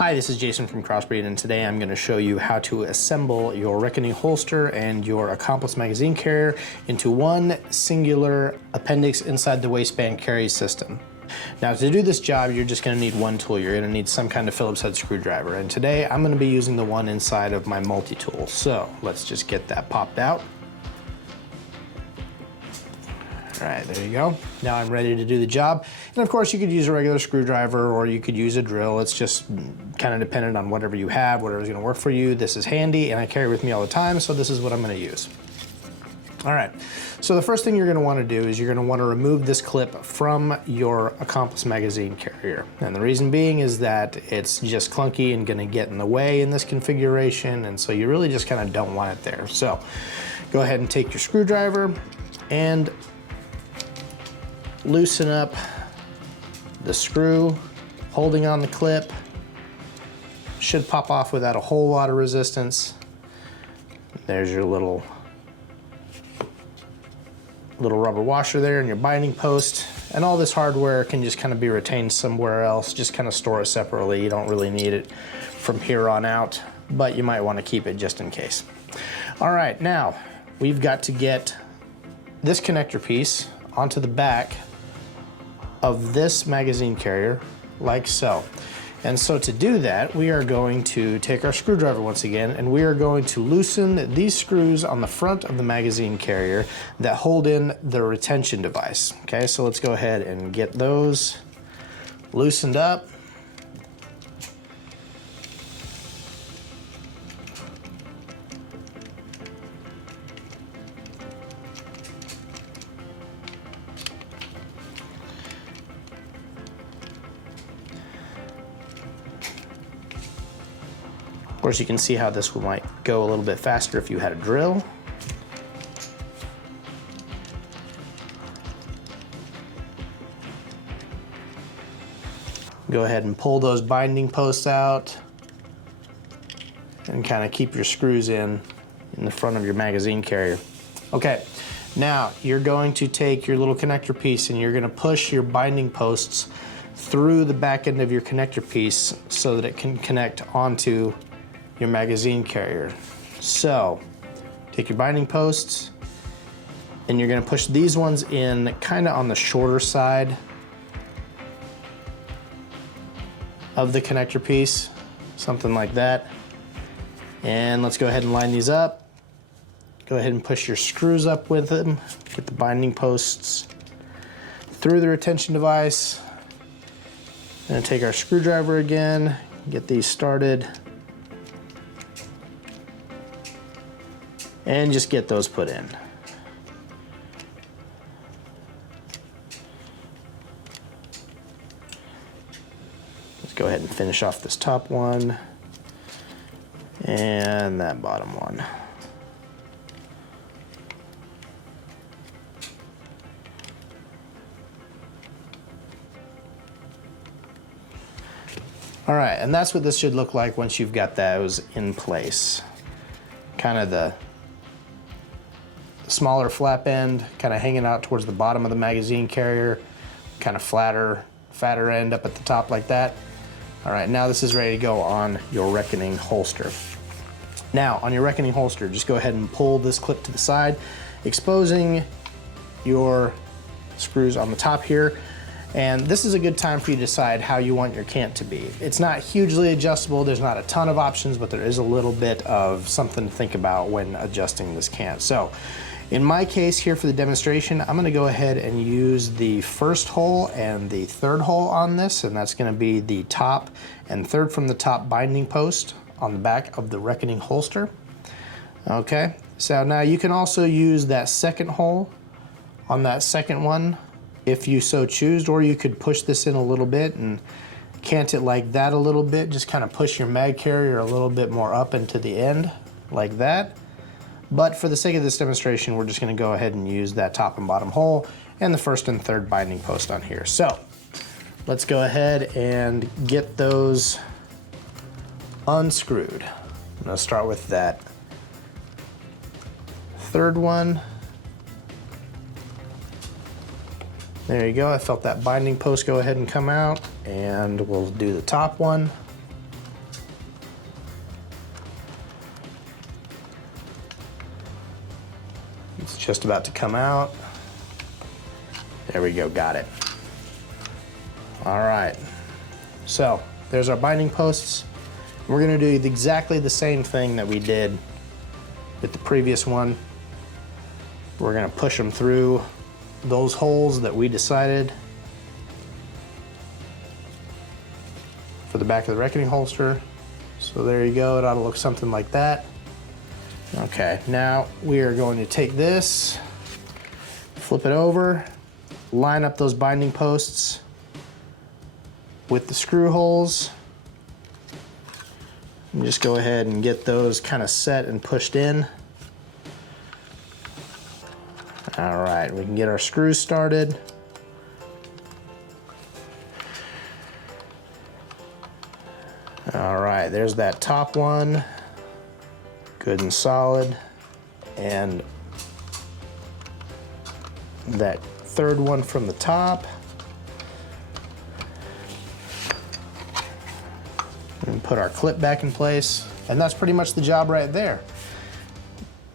Hi, this is Jason from CrossBreed, and today I'm going to show you how to assemble your Reckoning holster and your Accomplice magazine carrier into one singular Appendix inside the waistband carry system. Now, to do this job, you're just going to need one tool. You're going to need some kind of Phillips head screwdriver, and today I'm going to be using the one inside of my multi-tool. So let's just get that popped out. All right, there you go. Now I'm ready to do the job. And of course you could use a regular screwdriver or you could use a drill. It's just kind of dependent on whatever you have, whatever's gonna work for you. This is handy and I carry it with me all the time, so this is what I'm gonna use. All right, so the first thing you're gonna wanna do is you're gonna wanna remove this clip from your Accomplice magazine carrier. And the reason being is that it's just clunky and gonna get in the way in this configuration, and so you really just kind of don't want it there. So go ahead and take your screwdriver and loosen up the screw holding on the clip. Should pop off without a whole lot of resistance. There's your little rubber washer there and your binding post, and all this hardware can just kind of be retained somewhere else. Just kind of store it separately. You don't really need it from here on out, but you might want to keep it just in case. All right, now we've got to get this connector piece onto the back of this magazine carrier, like so. And so to do that, we are going to take our screwdriver once again, and we are going to loosen these screws on the front of the magazine carrier that hold in the retention device. Okay, so let's go ahead and get those loosened up. Of course, you can see how this might go a little bit faster if you had a drill. Go ahead and pull those binding posts out and kind of keep your screws in the front of your magazine carrier. Okay, now you're going to take your little connector piece and you're going to push your binding posts through the back end of your connector piece so that it can connect onto your magazine carrier. So take your binding posts and you're going to push these ones in kind of on the shorter side of the connector piece, something like that. And let's go ahead and line these up. Go ahead and push your screws up with them. Get the binding posts through the retention device. And take our screwdriver again, get these started, and just get those put in. Let's go ahead and finish off this top one and that bottom one. All right, and that's what this should look like once you've got those in place. Kind of the smaller flap end kind of hanging out towards the bottom of the magazine carrier, kind of fatter end up at the top like that. All right, now this is ready to go on your Reckoning holster. Now on your Reckoning holster, just go ahead and pull this clip to the side, exposing your screws on the top here. And this is a good time for you to decide how you want your cant to be. It's not hugely adjustable, there's not a ton of options, but there is a little bit of something to think about when adjusting this cant. So in my case here for the demonstration, I'm gonna go ahead and use the first hole and the third hole on this, and that's gonna be the top and third from the top binding post on the back of the Reckoning holster. Okay, so now you can also use that second hole on that second one if you so choose, or you could push this in a little bit and cant it like that a little bit. Just kind of push your mag carrier a little bit more up into the end like that. But for the sake of this demonstration, we're just going to go ahead and use that top and bottom hole and the first and third binding post on here. So let's go ahead and get those unscrewed. I'm going to start with that third one. There you go, I felt that binding post go ahead and come out, and we'll do the top one. It's just about to come out. There we go, got it. All right, so there's our binding posts. We're gonna do exactly the same thing that we did with the previous one. We're gonna push them through those holes that we decided for the back of the reckoning holster. So there you go, it ought to look something like that. Okay, now we are going to take this, flip it over, line up those binding posts with the screw holes, and just go ahead and get those kind of set and pushed in. All right, we can get our screws started. All right, there's that top one, good and solid, and that third one from the top. And put our clip back in place, and that's pretty much the job right there.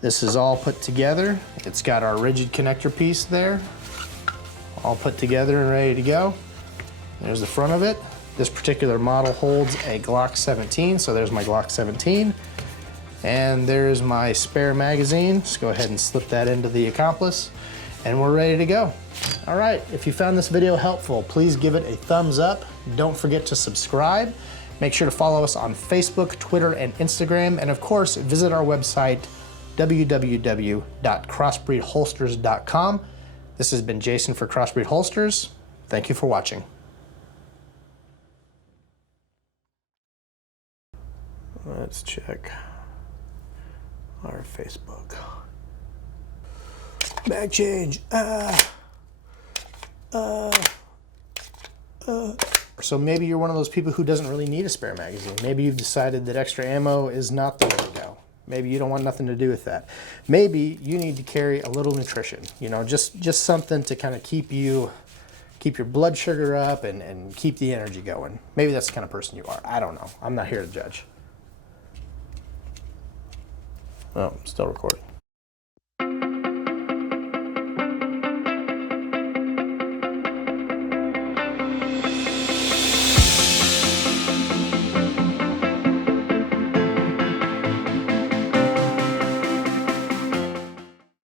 This is all put together. It's got our rigid connector piece there, all put together and ready to go. There's the front of it. This particular model holds a Glock 17, so there's my Glock 17. And there's my spare magazine. Just go ahead and slip that into the Accomplice, and we're ready to go. All right, if you found this video helpful, please give it a thumbs up. Don't forget to subscribe. Make sure to follow us on Facebook, Twitter, and Instagram. And of course, visit our website, www.crossbreedholsters.com. This has been Jason for CrossBreed Holsters. Thank you for watching. Let's check our Facebook. Bag change. So maybe you're one of those people who doesn't really need a spare magazine. Maybe you've decided that extra ammo is not the way to go. Maybe you don't want nothing to do with that. Maybe you need to carry a little nutrition, you know, just something to kind of keep your blood sugar up and keep the energy going. Maybe that's the kind of person you are. I don't know. I'm not here to judge. Oh, still recording.